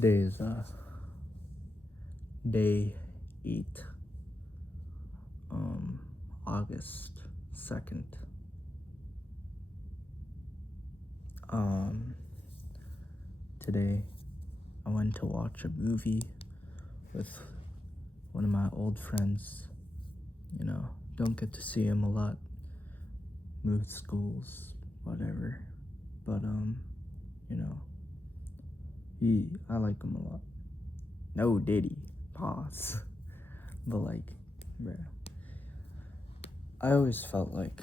Today is day 8, August 2nd. Um, Today I went to watch a movie with one of my old friends. Don't get to see him a lot. Moved schools, whatever. But you know, I like him a lot. No Diddy. Pause. But bruh, I always felt like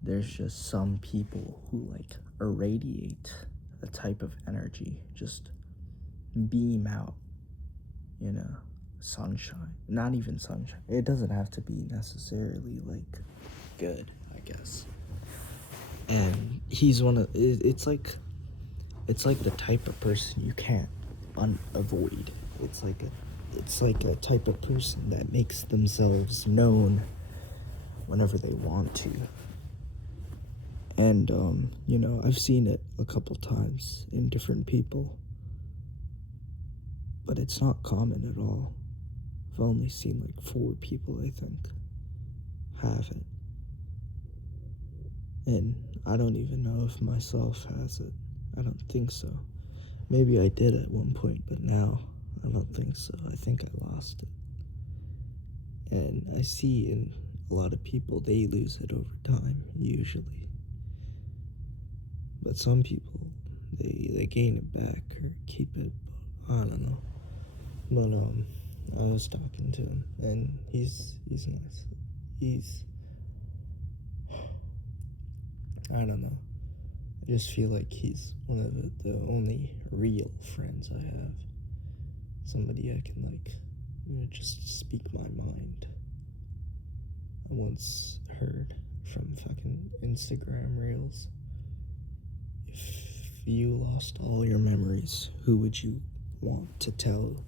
there's just some people who irradiate a type of energy, just beam out, you know, sunshine. Not even sunshine. It doesn't have to be necessarily good, I guess. And he's it's like the type of person you can't unavoid. It's like a type of person that makes themselves known whenever they want to. And I've seen it a couple times in different people, but it's not common at all. I've only seen 4 people, I think, have it. And I don't even know if myself has it. I don't think so. Maybe I did at one point, but now I don't think so. I think I lost it. And I see in a lot of people, they lose it over time, usually. But some people, they gain it back or keep it. I don't know. But I was talking to him, and he's nice. I don't know. I just feel like he's one of the only real friends I have. Somebody I can just speak my mind. I once heard from fucking Instagram Reels, if you lost all your memories, who would you want to tell,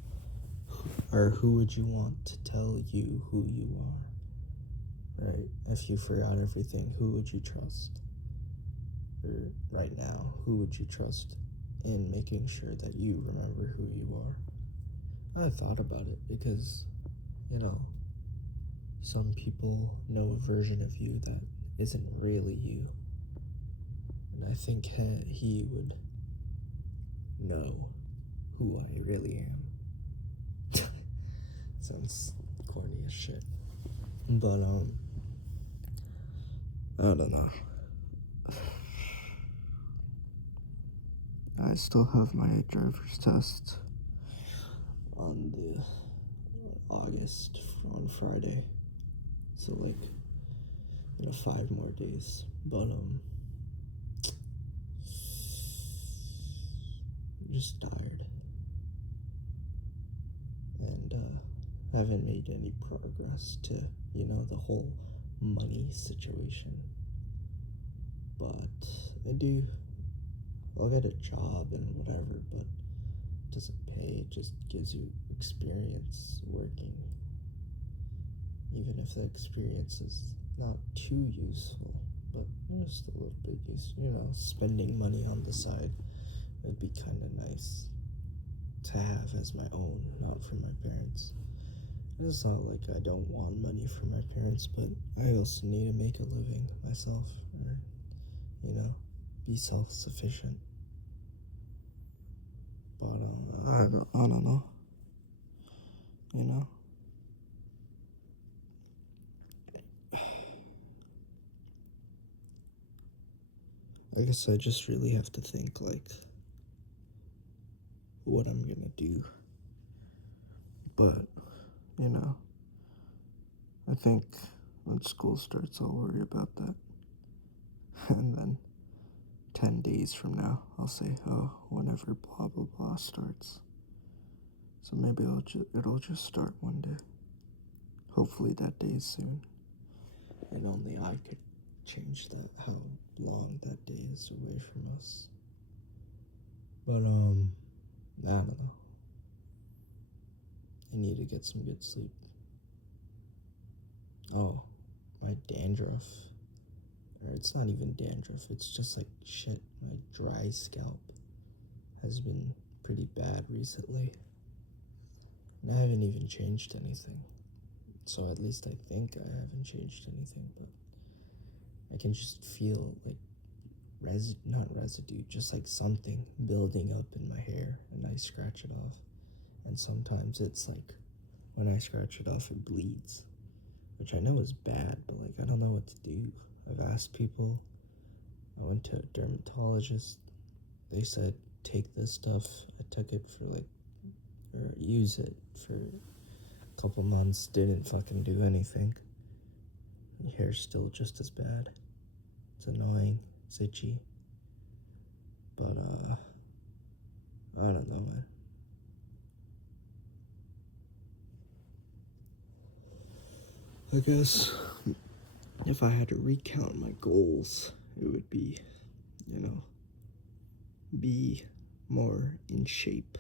or who would you want to tell you who you are? Right? If you forgot everything, who would you trust? Or right now, who would you trust in making sure that you remember who you are? I thought about it because, some people know a version of you that isn't really you. And I think he would know who I really am. Sounds corny as shit. But, I don't know. I still have my driver's test on on Friday. So 5 more days. But I'm just tired. And haven't made any progress to, the whole money situation. But I'll get a job and whatever, but it doesn't pay. It just gives you experience working. Even if the experience is not too useful, but just a little bit useful. Spending money on the side would be kind of nice to have as my own, not from my parents. It's not like I don't want money from my parents, but I also need to make a living myself, or, be self-sufficient. But I don't know. I guess I just really have to think what I'm gonna do. But I think when school starts, I'll worry about that. And then 10 days from now, I'll say, oh, whenever blah blah blah starts. So maybe it'll just start one day. Hopefully that day is soon. And only I could change that, how long that day is away from us. But I don't know. I need to get some good sleep. Oh, my dandruff. Or it's not even dandruff, it's just shit. My dry scalp has been pretty bad recently. And I haven't even changed anything. So at least I think I haven't changed anything, but I can just feel like not residue, just like something building up in my hair, and I scratch it off. And sometimes it's like when I scratch it off, it bleeds, which I know is bad, but like I don't know what to do. I've asked people. I went to a dermatologist. They said take this stuff. I took it for or use it for a couple months. Didn't fucking do anything. My hair's still just as bad. It's annoying. It's itchy. But I don't know, man. I guess if I had to recount my goals, it would be, be more in shape,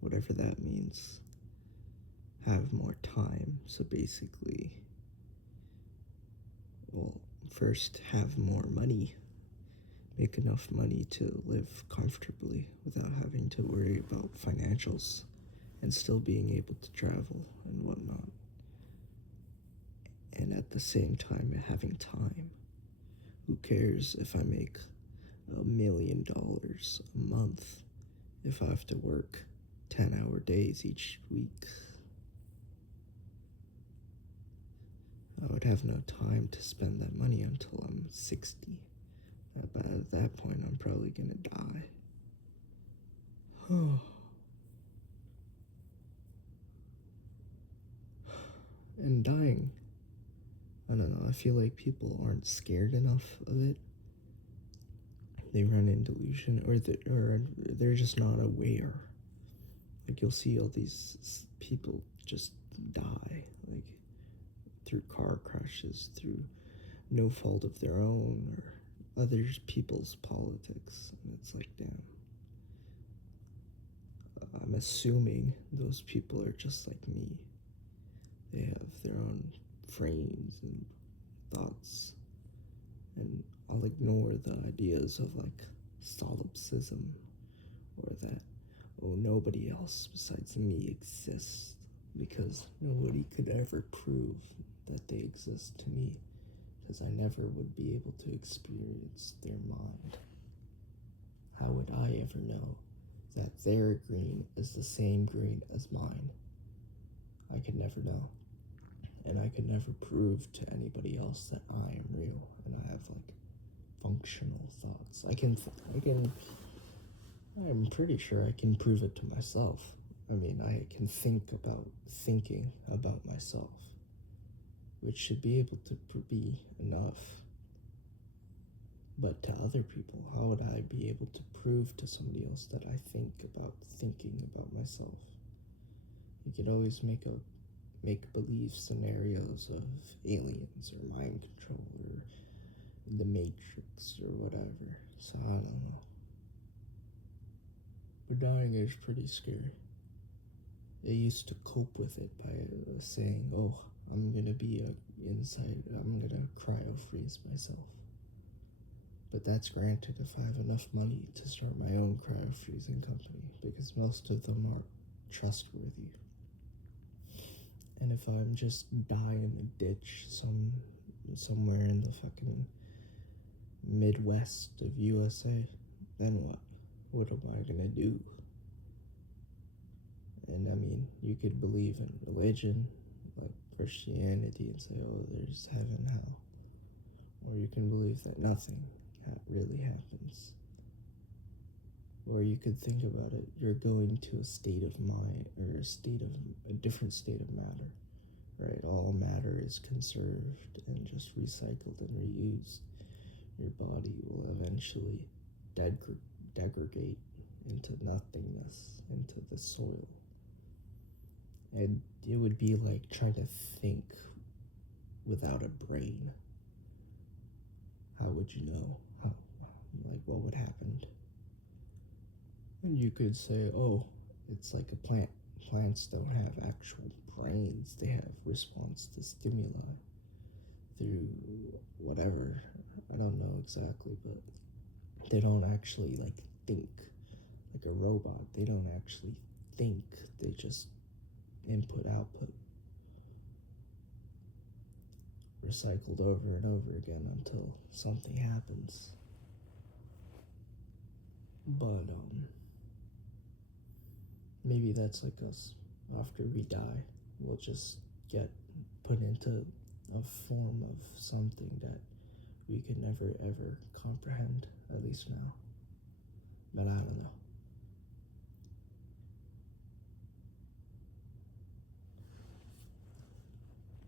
whatever that means. Have more time. So basically, well, first have more money. Make enough money to live comfortably without having to worry about financials and still being able to travel and whatnot. And at the same time, having time. Who cares if I make $1 million a month if I have to work 10-hour days each week? I would have no time to spend that money until I'm 60. But at that point, I'm probably gonna die. And dying, I don't know, I feel like people aren't scared enough of it. They run in delusion, or they're just not aware. Like, you'll see all these people just die, like, through car crashes, through no fault of their own, or other people's politics. And it's like, damn. I'm assuming those people are just like me. They have their own frames and thoughts, and I'll ignore the ideas of like solipsism, or that, oh, nobody else besides me exists, because nobody could ever prove that they exist to me, because I never would be able to experience their mind. How would I ever know that their green is the same green as mine? I could never know. And I could never prove to anybody else that I am real and I have like functional thoughts. I'm pretty sure I can prove it to myself. I mean, I can think about thinking about myself, which should be able to be enough. But to other people, how would I be able to prove to somebody else that I think about thinking about myself? You could always make believe scenarios of aliens or mind control or the Matrix or whatever. So I don't know. But dying is pretty scary. They used to cope with it by saying, oh, I'm gonna cryo freeze myself. But that's granted if I have enough money to start my own cryo freezing company, because most of them aren't trustworthy. And if I'm just die in a ditch somewhere in the fucking Midwest of USA, then what? What am I gonna do? And I mean, you could believe in religion, like Christianity, and say, oh, there's heaven, hell. Or you can believe that nothing really happens. Or you could think about it, you're going to a state of mind, or a different state of matter, right? All matter is conserved and just recycled and reused. Your body will eventually degrade into nothingness, into the soil. And it would be like trying to think without a brain. How would you know? What would happen? And you could say, oh, it's like a plant. Plants don't have actual brains. They have response to stimuli through whatever. I don't know exactly, but they don't actually think like a robot. They don't actually think, they just input, output, recycled over and over again until something happens. But maybe that's like us. After we die, we'll just get put into a form of something that we could never ever comprehend, at least now. But I don't know.